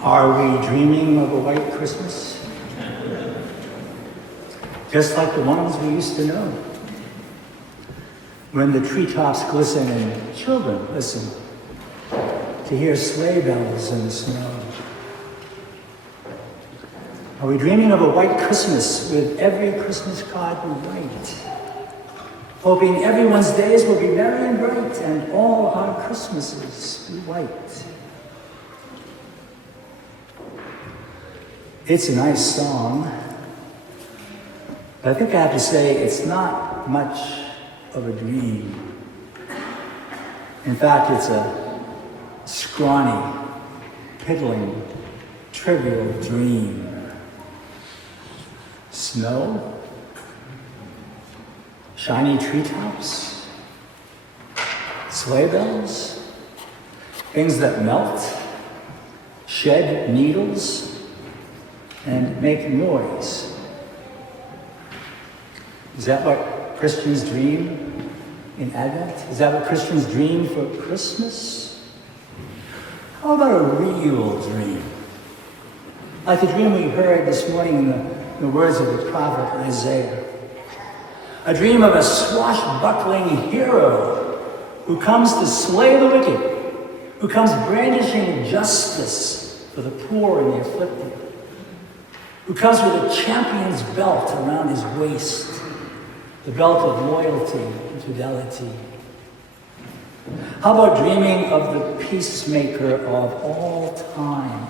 Are we dreaming of a white Christmas? Just like the ones we used to know. When the treetops glisten and children listen to hear sleigh bells in the snow. Are we dreaming of a white Christmas with every Christmas card we write? Hoping everyone's days will be merry and bright and all our Christmases be white. It's a nice song, but I think I have to say it's not much of a dream. In fact, it's a scrawny, piddling, trivial dream. Snow, shiny treetops, sleigh bells, things that melt, shed needles, and make noise. Is that what Christians dream in Advent? Is that what Christians dream for Christmas? How about a real dream? Like the dream we heard this morning in the words of the prophet Isaiah. A dream of a swashbuckling hero who comes to slay the wicked, who comes brandishing justice for the poor and the afflicted, who comes with a champion's belt around his waist, the belt of loyalty and fidelity. How about dreaming of the peacemaker of all time?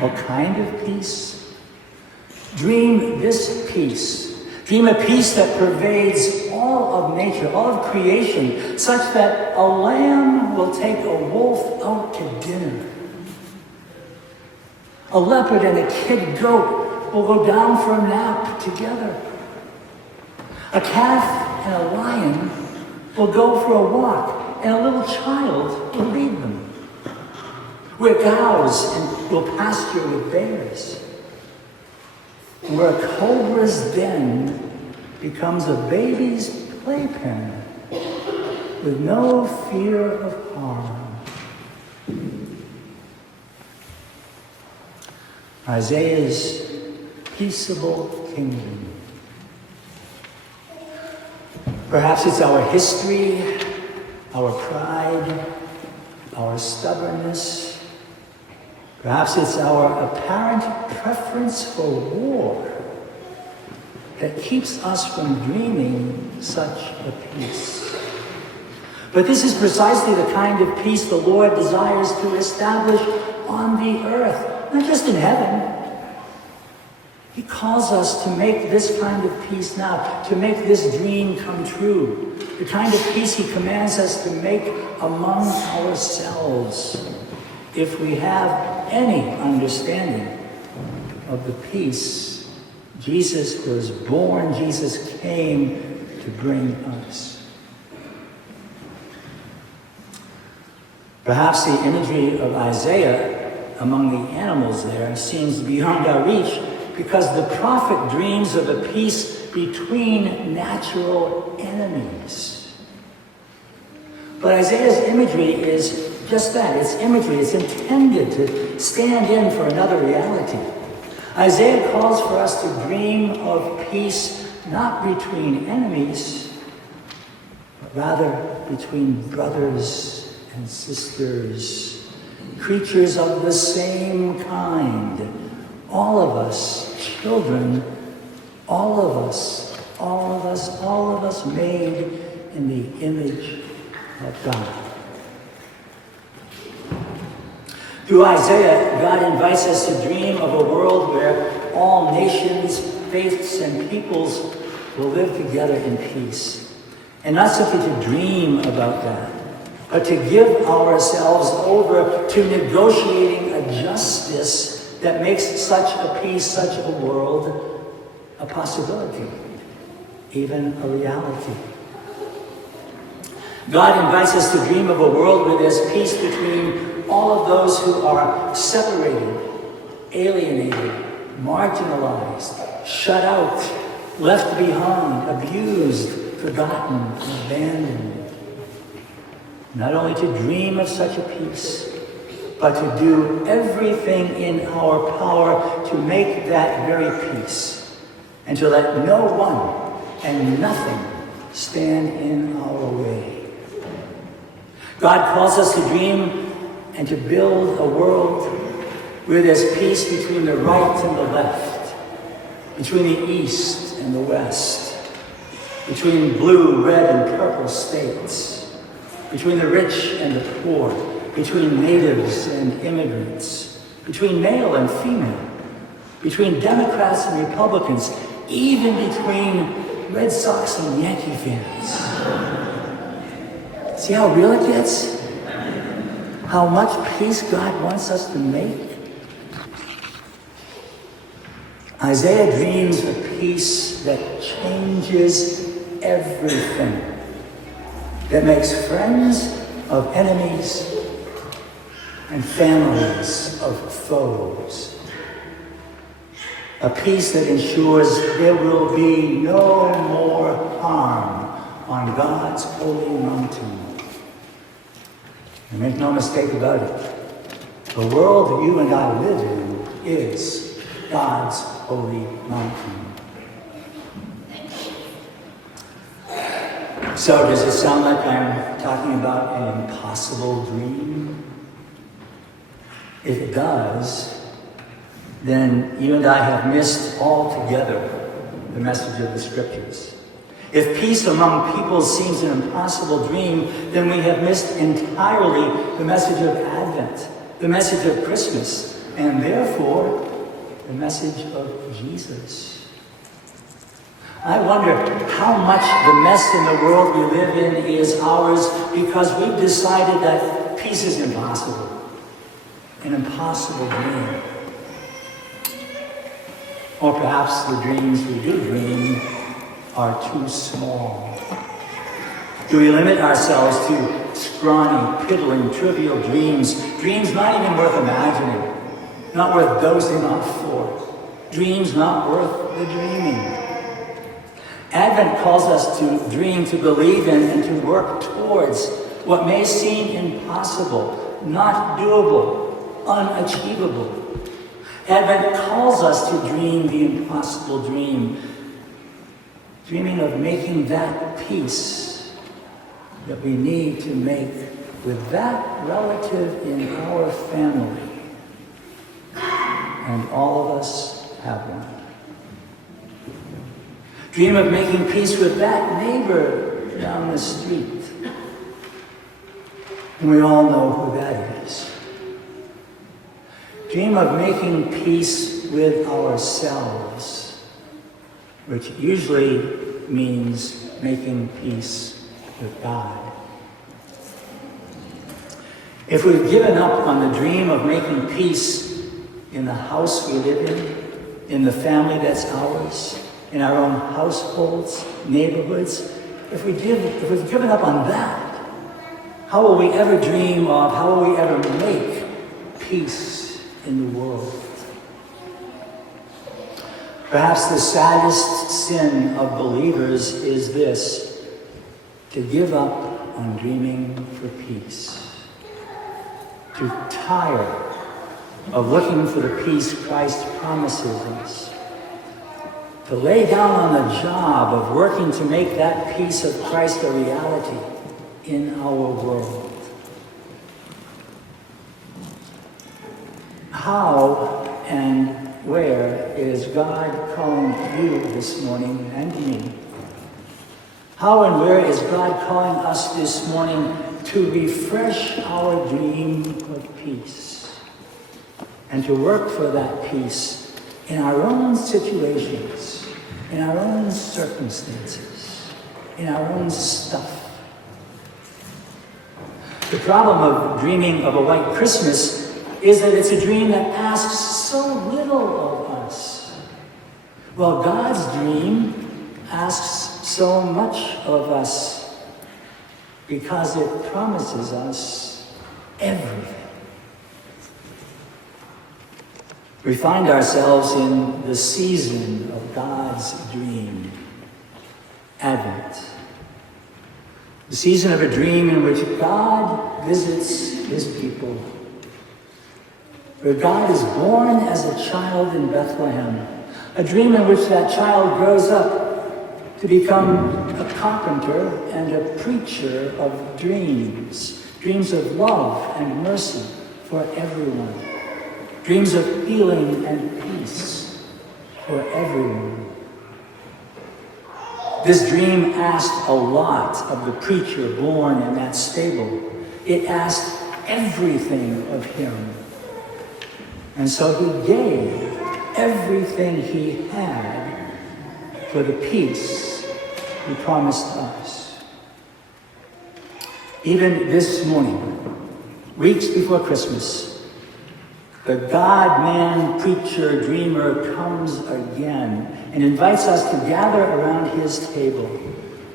What kind of peace? Dream this peace. Dream a peace that pervades all of nature, all of creation, such that a lamb will take a wolf out to dinner. A leopard and a kid goat will go down for a nap together. A calf and a lion will go for a walk, and a little child will lead them. Where cows will pasture with bears. And where a cobra's den becomes a baby's playpen with no fear of harm. Isaiah's peaceable kingdom. Perhaps it's our history, our pride, our stubbornness. Perhaps it's our apparent preference for war that keeps us from dreaming such a peace. But this is precisely the kind of peace the Lord desires to establish on the earth. Not just in heaven. He calls us to make this kind of peace now, to make this dream come true. The kind of peace he commands us to make among ourselves, if we have any understanding of the peace Jesus was born, Jesus came to bring us. Perhaps the imagery of Isaiah among the animals there seems beyond our reach because the prophet dreams of a peace between natural enemies. But Isaiah's imagery is just that. It's imagery. It's intended to stand in for another reality. Isaiah calls for us to dream of peace not between enemies, but rather between brothers and sisters, creatures of the same kind. All of us, children, all of us made in the image of God. Through Isaiah, God invites us to dream of a world where all nations, faiths, and peoples will live together in peace. And not simply to dream about that, but to give ourselves over to negotiating a justice that makes such a peace, such a world, a possibility, even a reality. God invites us to dream of a world where there's peace between all of those who are separated, alienated, marginalized, shut out, left behind, abused, forgotten, abandoned. Not only to dream of such a peace, but to do everything in our power to make that very peace, and to let no one and nothing stand in our way. God calls us to dream and to build a world where there's peace between the right and the left, between the east and the west, between blue, red, and purple states, between the rich and the poor, between natives and immigrants, between male and female, between Democrats and Republicans, even between Red Sox and Yankee fans. See how real it gets? How much peace God wants us to make? Isaiah dreams of peace that changes everything, that makes friends of enemies and families of foes. A peace that ensures there will be no more harm on God's holy mountain. And make no mistake about it, the world that you and I live in is God's holy mountain. So does it sound like I'm talking about an impossible dream? If it does, then you and I have missed altogether the message of the Scriptures. If peace among people seems an impossible dream, then we have missed entirely the message of Advent, the message of Christmas, and therefore the message of Jesus. I wonder how much the mess in the world we live in is ours because we've decided that peace is impossible, an impossible dream. Or perhaps the dreams we do dream are too small. Do we limit ourselves to scrawny, piddling, trivial dreams not even worth imagining, not worth dozing off for, dreams not worth the dreaming? Advent calls us to dream, to believe in, and to work towards what may seem impossible, not doable, unachievable. Advent calls us to dream the impossible dream, dreaming of making that peace that we need to make with that relative in our family. And all of us have one. Dream of making peace with that neighbor down the street. And we all know who that is. Dream of making peace with ourselves, which usually means making peace with God. If we've given up on the dream of making peace in the house we live in the family that's ours, in our own households, neighborhoods, if we've given up on that, how will we ever dream of, how will we ever make peace in the world? Perhaps the saddest sin of believers is this: to give up on dreaming for peace, to tire of looking for the peace Christ promises us, to lay down on the job of working to make that peace of Christ a reality in our world. How and where is God calling you this morning and me? How and where is God calling us this morning to refresh our dream of peace and to work for that peace in our own situations, in our own circumstances, in our own stuff? The problem of dreaming of a white Christmas is that it's a dream that asks so little of us, while God's dream asks so much of us because it promises us everything. We find ourselves in the season of God's dream, Advent. The season of a dream in which God visits his people where God is born as a child in Bethlehem, a dream in which that child grows up to become a carpenter and a preacher of dreams, dreams of love and mercy for everyone, dreams of healing and peace for everyone. This dream asked a lot of the preacher born in that stable. It asked everything of him. And so he gave everything he had for the peace he promised us. Even this morning, weeks before Christmas, the God-man, preacher, dreamer comes again and invites us to gather around his table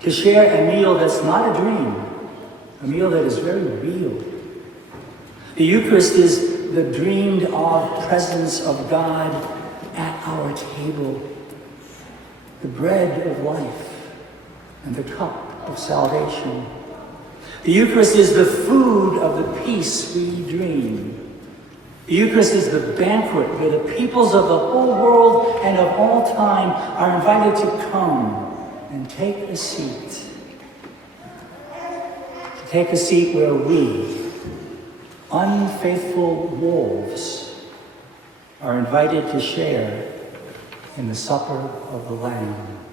to share a meal that's not a dream, a meal that is very real. The Eucharist is the dreamed of presence of God at our table, the bread of life and the cup of salvation. The Eucharist is the food of the peace we dream. The Eucharist is the banquet where the peoples of the whole world and of all time are invited to come and take a seat. To take a seat where we, unfaithful wolves, are invited to share in the supper of the Lamb.